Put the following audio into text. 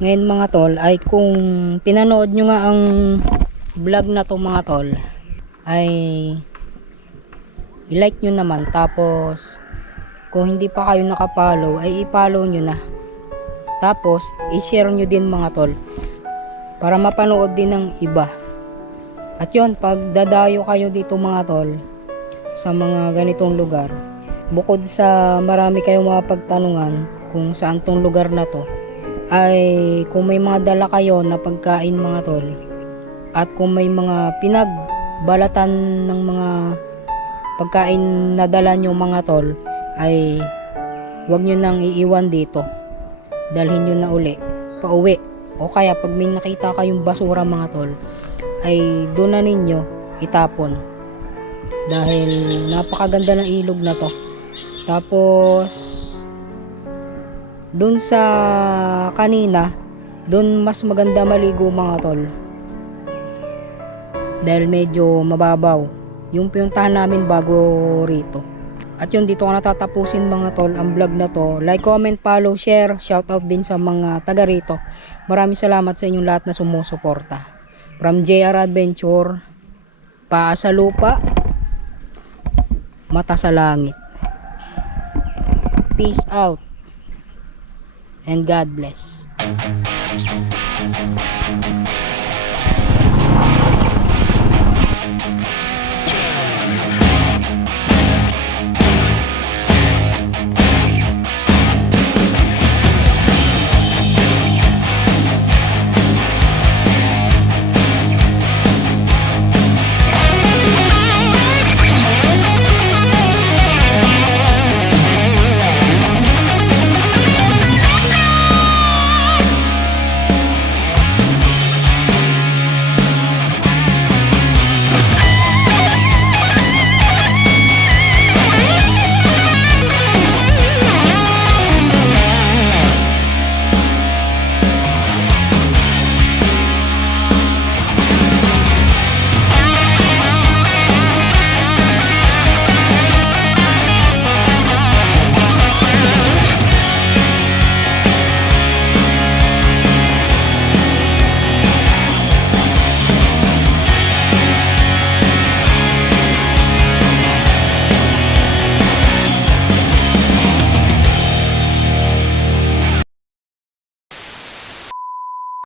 ngayon mga tol ay kung pinanood nyo nga ang vlog na to mga tol ay i-like nyo naman, tapos kung hindi pa kayo nakapollow ay i-follow nyo na, tapos i-share nyo din mga tol para mapanood din ng iba. At yun, pag dadayo kayo dito mga tol sa mga ganitong lugar, bukod sa marami kayong mapagtanungan kung saan tong lugar na to, ay kung may mga dala kayo na pagkain mga tol, at kung may mga pinagbalatan ng mga pagkain na dala nyo mga tol, ay huwag nyo nang iiwan dito, dalhin nyo na uli pauwi, o kaya pag may nakita kayong basura mga tol ay doon na ninyo itapon, dahil napakaganda ng ilog na to. Tapos doon sa kanina, doon mas maganda maligo mga tol, dahil medyo mababaw yung pinuntahan namin bago rito. At yun, dito ko natatapusin mga tol ang vlog na to. Like, comment, follow, share, shoutout din sa mga taga rito. Maraming salamat sa inyong lahat na sumusuporta. From JR Adventure, paa sa lupa, mata sa langit. Peace out and God bless.